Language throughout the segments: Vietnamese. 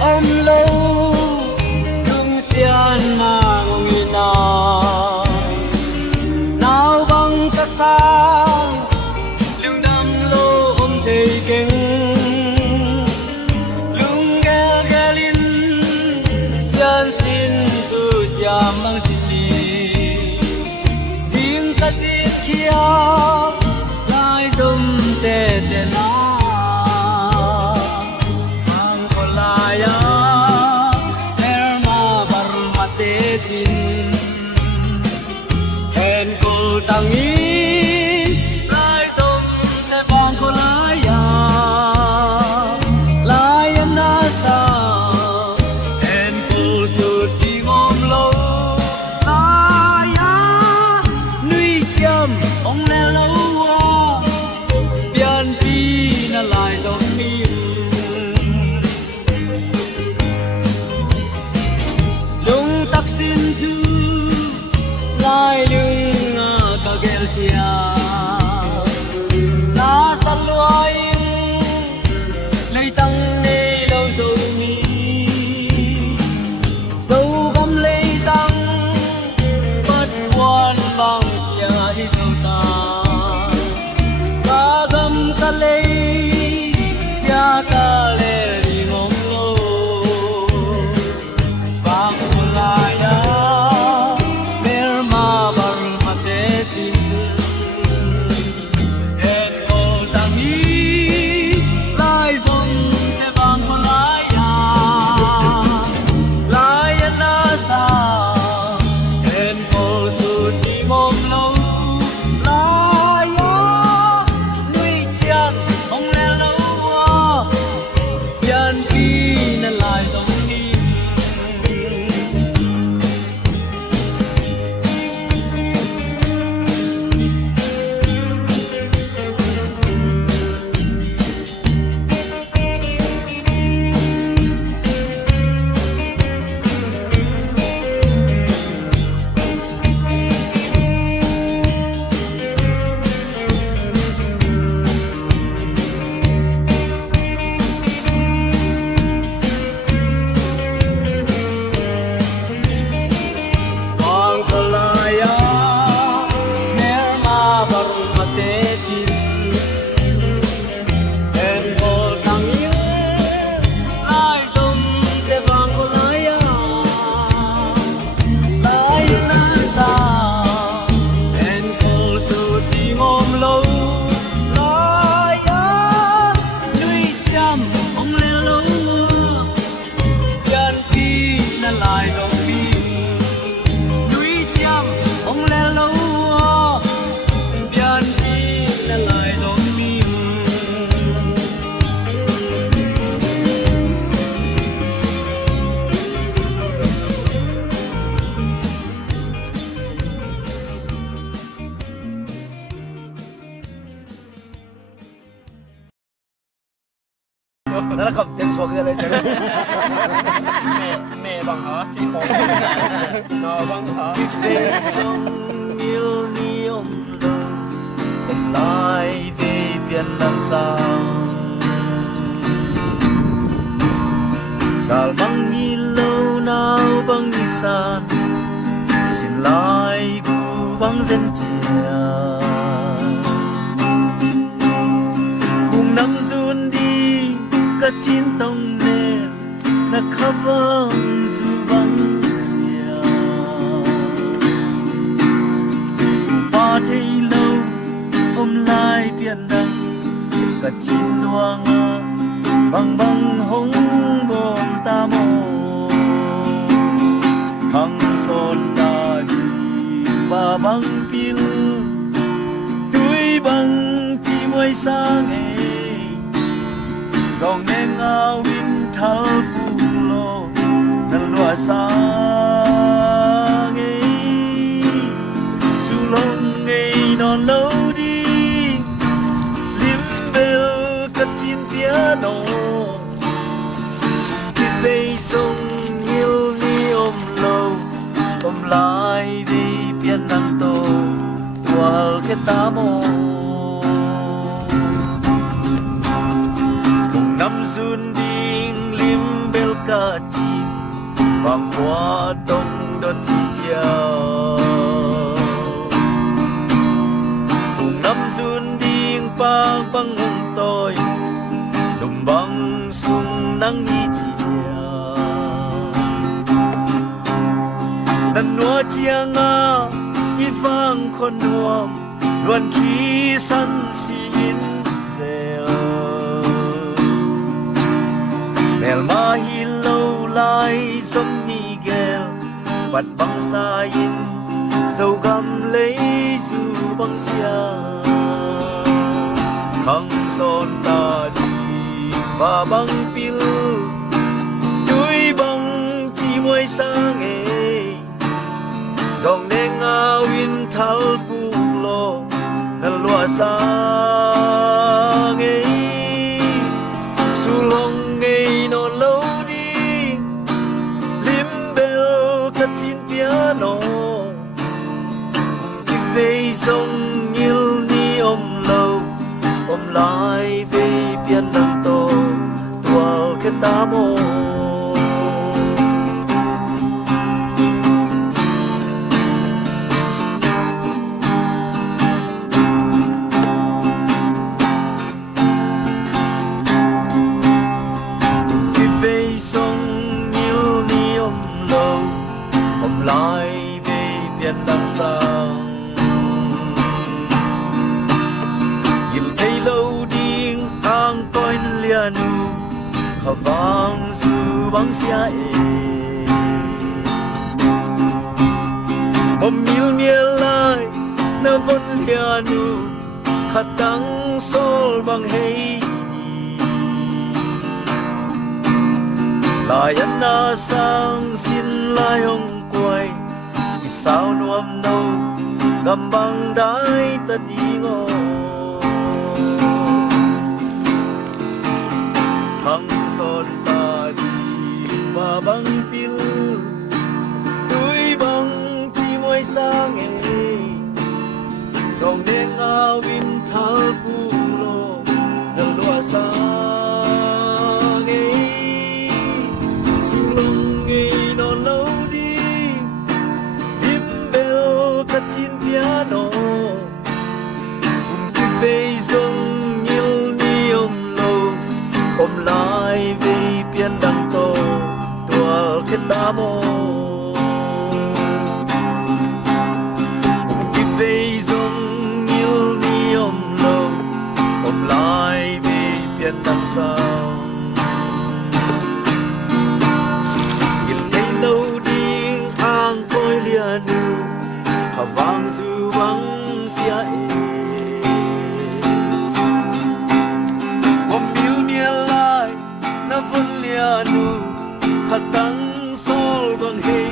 ôm lâu lung xiên mà ngồi nào nào băng ta sang lưng đâm lô ôm thầy kinh lung ghé ghé linh xiên xin chu xiêm mang xin li riêng ta giết kia lai dum tê tê na tangin lai som te bang ko laya laya na sa en ko su ti ngom lo laya nui cham ong le lo wa bian pi na lai som mi lung tak sin tu lai lung chia na sa loài lấy tăng nê lâu rồi mi sâu găm lấy tăng bất quan bằng xia đi đâu ta ca găm ca lấy cha ca lê đi ngom lô bang mulaya merma bar mate chinนั่นก็เต็มสวกเลยจังแม่บังเหรอที่ผมนอบังเหรอ sông yêu niệm lâu hôm nay về biển làm sao sao băng đi lâu nào băng đi xa xin lại cu băng dân chia cùng năm run đi cả chín tông nè na khắp vang du băng chia ba thấy lâu hôm nay biển đằng cả chín đoang băng băng hông bom ta mô hăng son ta đi và băng pil túi băng chỉ mới sang ấy dòng nêm ngao in thao phù lô nâng loa sang ấy su lông ấy non lâu đi lim bèo cất chín piano về sông yêu ni ôm lâu ôm lại vì biển nắng tô tua cái ta mô cùng năm xuân đi lim bel ca chim bằng hoa đông đón thi chiều cùng năm xuân điên băng băng hồng tôi đùm băng xuân nắng đi chiều năn núa chia ngà ít vang con nuông luân khí săn xin dèo mèo ma hi lâu lai giống ni ghel bật băng xa in dầu găm lấy dù băng xia khăng son ta đi và băng pil đuôi băng chỉ môi sang nghề dòng đen ngao in thal pu lo nal lua sang nghề su long nghề no lâu đi lim bell cắt chín piano về sông nhiều ni lâu ôm lại về biển đằng tô tua cái ta mô về sông nhiều ni lâu ôm lại về biển đằng sang lâu điên ang coi lianu khavang su bang sia e mom mil miel lai na von lianu khatang sol bang hei lai na sang sin lai hong quay sao nuam nâu gam bang dai ta dingo khăng son ta đi và băng pil đuôi băng chỉ môi sang nghề dòng đen ngao in thal pu lo nal lua sang nghề su long nghề no lâu đi lim bell cắt chín piano cùng cái về dòng nhiều ni ôm lại về biển đằng tô tua cái ta mô ôm cái về dòng nhiều ni ôm lâu ôm lại về biển đằng sau nhìn thấy lâu đi ang coi lia nu hà vang du băng xia e na von lianu khatang sol bang hei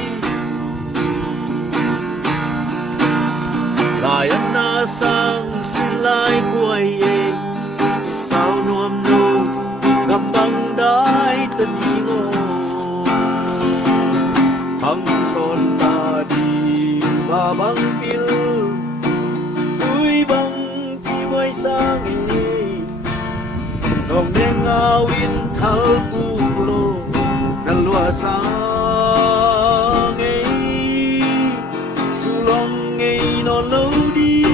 lai na sang sin lai quay e sao nuam no gam bang dai ta đi ngô khăng son ta đi và bang pil đuôi băng chỉ môi sang e dòng đen ngao in thal pu lo nal lua sang nghề su long nghề no lâu đi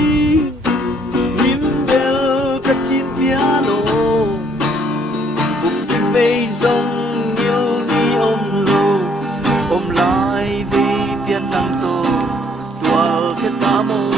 lim bell cắt chín piano cùng cái về dòng nhiều ni ôm lâu ôm lại về biển đằng tô tua cái ta mô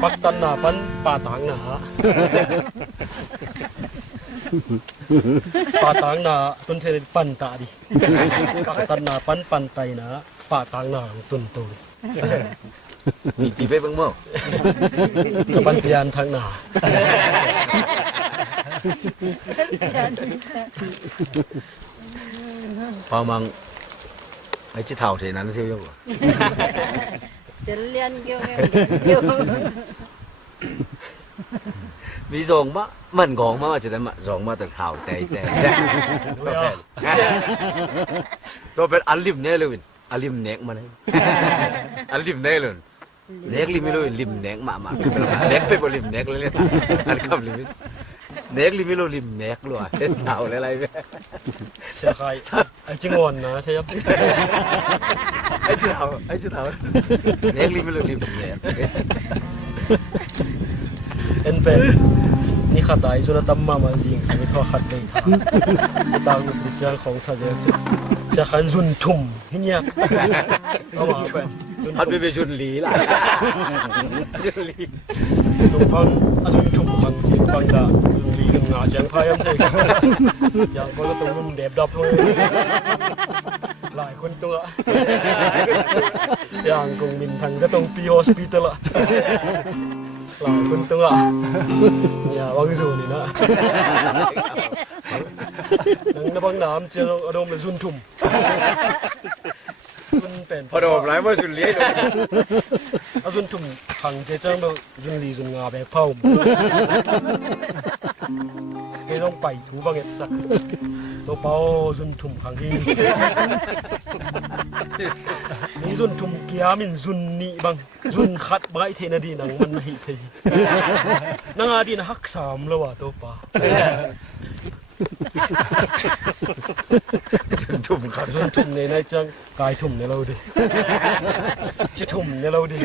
Bắc Tân là bắn ba tảng nè hả? Ba tảng là tuần thế bắn tạ đi. Bắc Tân là bắn tay nè, ba tảng là tuần tôi. Bị chỉ về vâng mơ. Bắn tiền thằng nào? Hoa mang ấy chỉ thảo thế nào nó theo không? Đến liên kêu มีสองมะมันของมาจะได้มาสองมาแต่เท้าแต่ตัวเป็นอัลลิมเนี่ยเลยวินอัลลิมเน็กมาเลยอัลลิมเนี่ยเลยเน็กลิมิโลลิมเน็กมาเน็กไปบลิมเน็กเลยอันคำลิมิเน็กลิมิโลลิมเน็กเลยเห็นเท้าอะไรไปเชียร์ใครไอ้จิงอนนะใช่ไหมไอ้เท้าเน็กลิมิโลลิมเน็กเอ็นเป็นนี่ขัดได้จนตั้มมามาจริงสิไม่ทอขัดเลยท่าตามอยู่ในเจ้าของท่าจะขันจุนชุ่มที่เนี่ยเอามาเป็นพัดไปจุนลีล่ะจุนลีจุนพังจุนชุ่มพังจริงพังดาจุนลีกับงาแจงพายังเลยอย่างก็ต้องมุ่งเด็บดับเลยหลายคนตัวอย่างกงมินทังก็ต้องปีโอสปีตละหลายคนตัวเนี่ยวังสูนี่นะนังนับน้ำเจออารมณ์เลยซุนทุ่มมันเป็นพอดมไรว่าซุนเลี้ยเอาซุนทุ่มขังเจ้าเราซุนลีซุนงาแบบเผาไม่ต้องไปถูบางอย่างสักตัวเป้าซุนทุ่มขังที่นี่ซุนทุ่มเกียมินซุนนี่บางซุนขัดใบเทนดีนังมันหิเทนังอาดีนะฮักสามแล้วว่ะตัวป้าทุ่มครับทุ่มในในจังกายทุ่มในเราดิจะทุ่มในเราดิ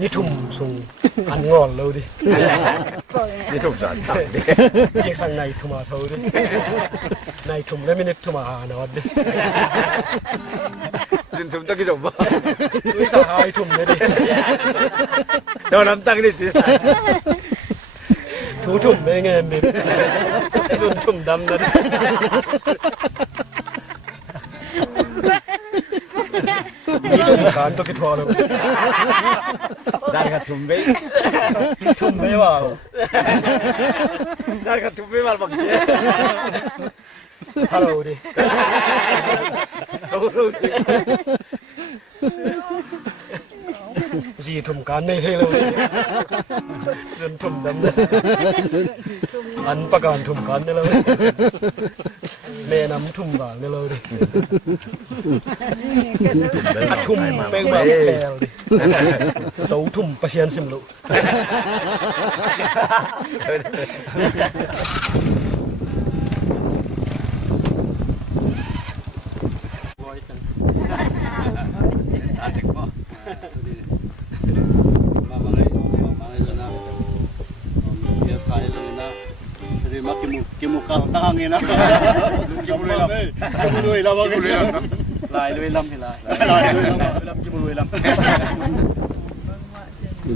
นี่ทุ่มส่งอันงอนเราดินี่ทุ่มสันตังดิเรียกสั่งในทุ่มมาเท่าดิในทุ่มแล้วไม่นึกทุ่มมาหานอนดิทุ่มตั้งกี่ทุ่มบ้าวิสาหายทุ่มเลยดิโดนน้ำตั้งดิสิถูทุ่มไม่เงินดิส่วนทุ่มดำนะนี่ทุ่มการตัวกิทอเลยได้กับทุ่มไปทุ่มไม่ว่าได้กับทุ่มไม่มาบังเจฮัลโหลดิฮัลโหลดิสีทุ่มการในเทเลยเดินทุ่มดำเลยอันประการทุ่มการนี่เลยแม่น้ำทุ่มบางนี่เลยดิทุ่มเป็นแบบแปลดิเต้าทุ่มประเชียนสิมลุkimu kahangin na kimu luy lam lai luy lam thì lai kimu luy lam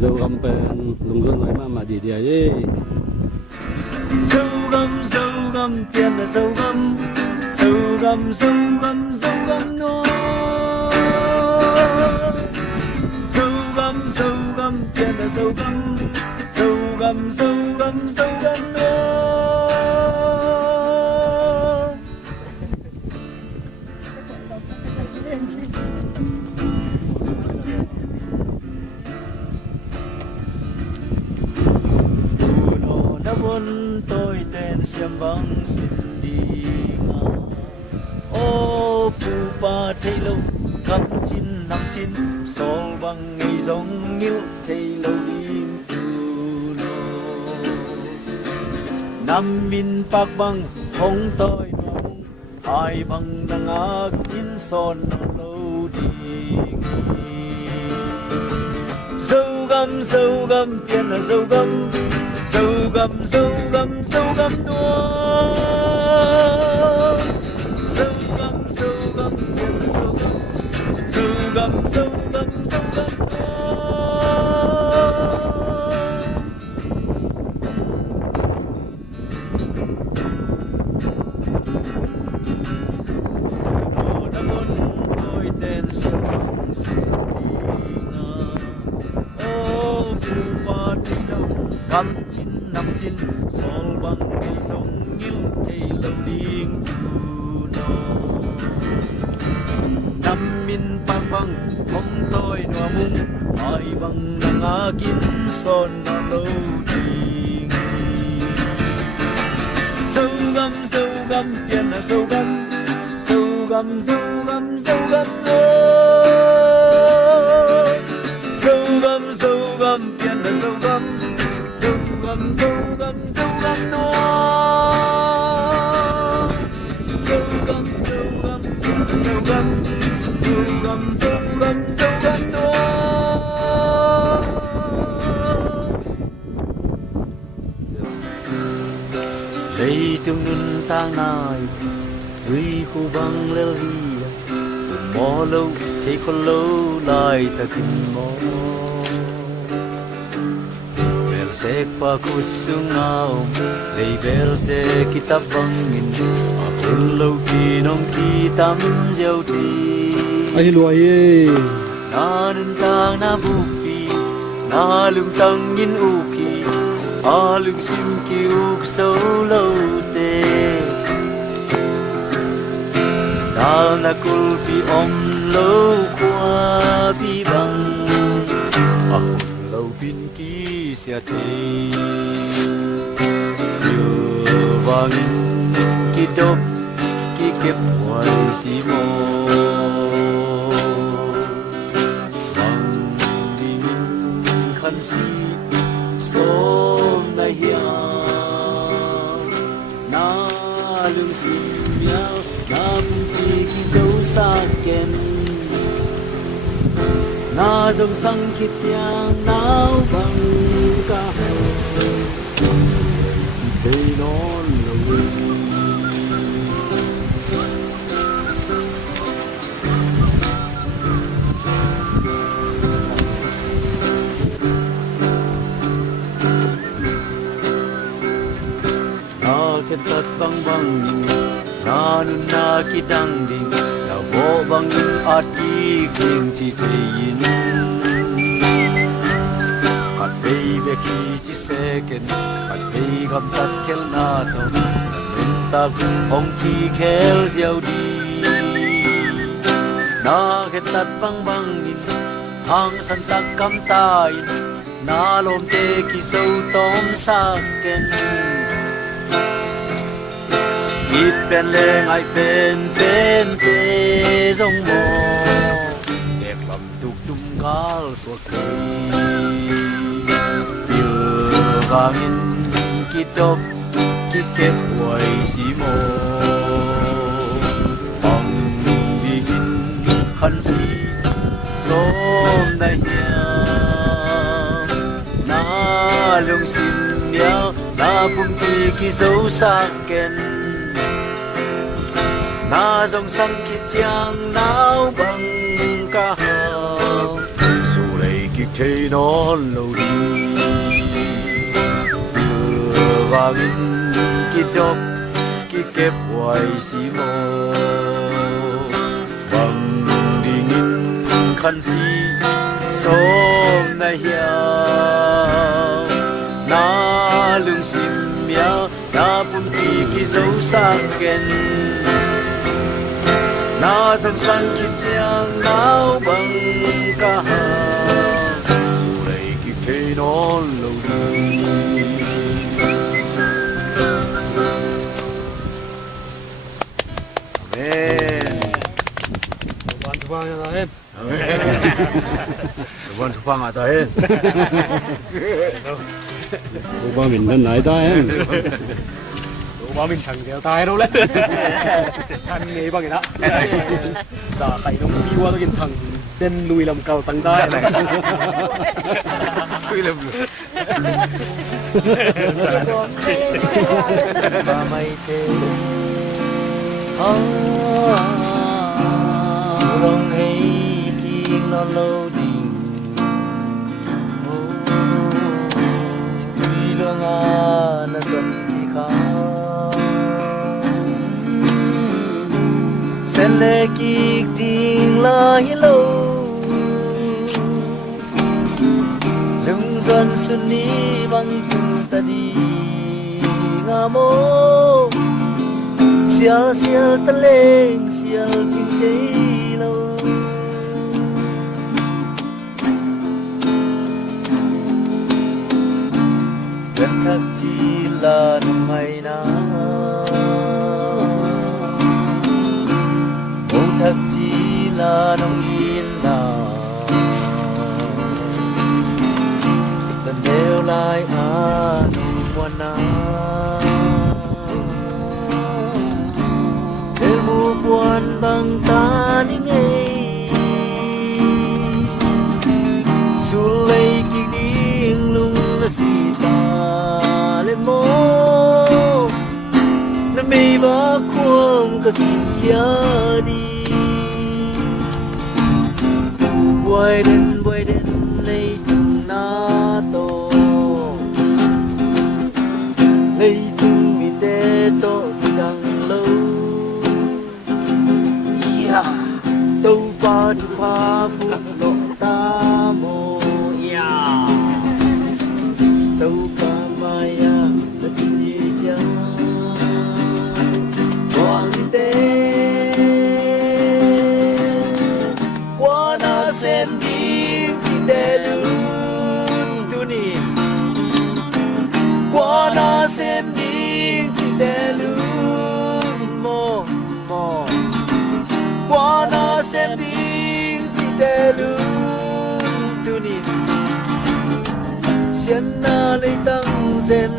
đâu găm pe lùng luôn nói mà đi đi ấy sâu găm tiền là sâu găm nó sâu găm tiền là sâu găm nó tôi tên xiêm vắng xin đi ngà ô phù ba thấy lâu khắp chín năm chín sol bằng ngày giống như thấy lâu đi từ năm min bạc bằng không tôi mong ai bằng đang ác in son lâu đi dâu găm tiền là dâu găm dâu găm đua dâu găm tiền là dâu găm tôi tên siêu bằng ô ba đi đâu năm chín sol bằng ngày giống như thầy lâu điên tu nó nằm min băng băng không tôi nua mung ai băng nang akin son na lâu tình sâu găm tiền là sâu găm sâu găm sâu găm sâu găm sâu găm tiền là sâu găm sâu găm sâu găm sâu găm nó sâu găm tiền là sâu găm sâu găm sâu găm sâu găm nó lấy tương nương tang nai tuy khu băng leo hi mò lâu thấy con lâu lại ta kinh mò bel sek pa kusungau lấy bel te kita bangin apun lâu ki nong ki tam gieo ti ai lùi ye na nun tang na bupi na lung tang in uki a lung sim ki uk so lâu te ta na kulpi om lâu qua bi băng a hồn lâu bin ki sia thế đưa vang ki đop ki kep hoài si mo vang đi khăn si sôm nay hiang na lưng sim yao nam ki dấu xa ken na dòng sang khít chang náo bằng ca đây nó lâu na kết tất băng băng na nun na kidang ding na bo bang at ki king chi thein kat baby ki chi second kat baby gam tat kel na to nun ta hong ki khel ziau di na ke tat bang bang in hang san tak kam tai na lom te ki so tom sa ken ít bên lên ai bên tê giống mò đẹp lắm tục tung gal suốt cây vừa vàng in kí tóc kí kẹp hoài xí mò bằng đi in khăn xí xóm đại nhà na lung xin nhau na bung kí dấu xa ken na dòng sông kia chang náo bằng ca hào dù lấy kịp thế nó lâu đi đưa vào in kịp đọc kịp kẹp hoài xí mô bằng đi nghìn khăn xí xóm này hiao na lưng xìm miao na bún kì dấu sang ken na dòng sông kia chang náo bằng ca hào dù lấy kịp thế nó lâu đi amen Tuhan Tuhan yang lain. Tuhan supang atau hen cô ba mình bên này ta em Ba mình thằng kéo tay đâu đấy. Thằng nghề bằng cái đó. Giờ tại nó đi qua cái thằng tên lùi làm cầu tăng tay này. Lùi làm ba mây tê lòng ấy kiêng nó lâu đình tuy lương nó dần đi khao sen lê kik ting la lâu lưng dần xuân ní băng tung ta đi ngà mô xiao xiao ta lên xiao chinh cháy lâu gần thật chỉ là nồng ngày nào mong thật chỉ là nồng yên nào tình đều lại nồng muôn nào để mùa buồn bằng ta đi ngay xuống lấy kỳ điên lung là gì ta lên mô nó mê bó khuôn cả kìm kia đi quay đến lấy từng na tô lấy từng mi tê tô đằng lâu yeah đâu qua tu pha bút lộ ta mô yeah đâu qua maya là đi cha quang tê qua na sen đi chỉ để luôn tu ni qua na sen đi chỉ để luôn mò mò qua na sen đi chỉ để luôn tu ni xiên na lấy tăng xem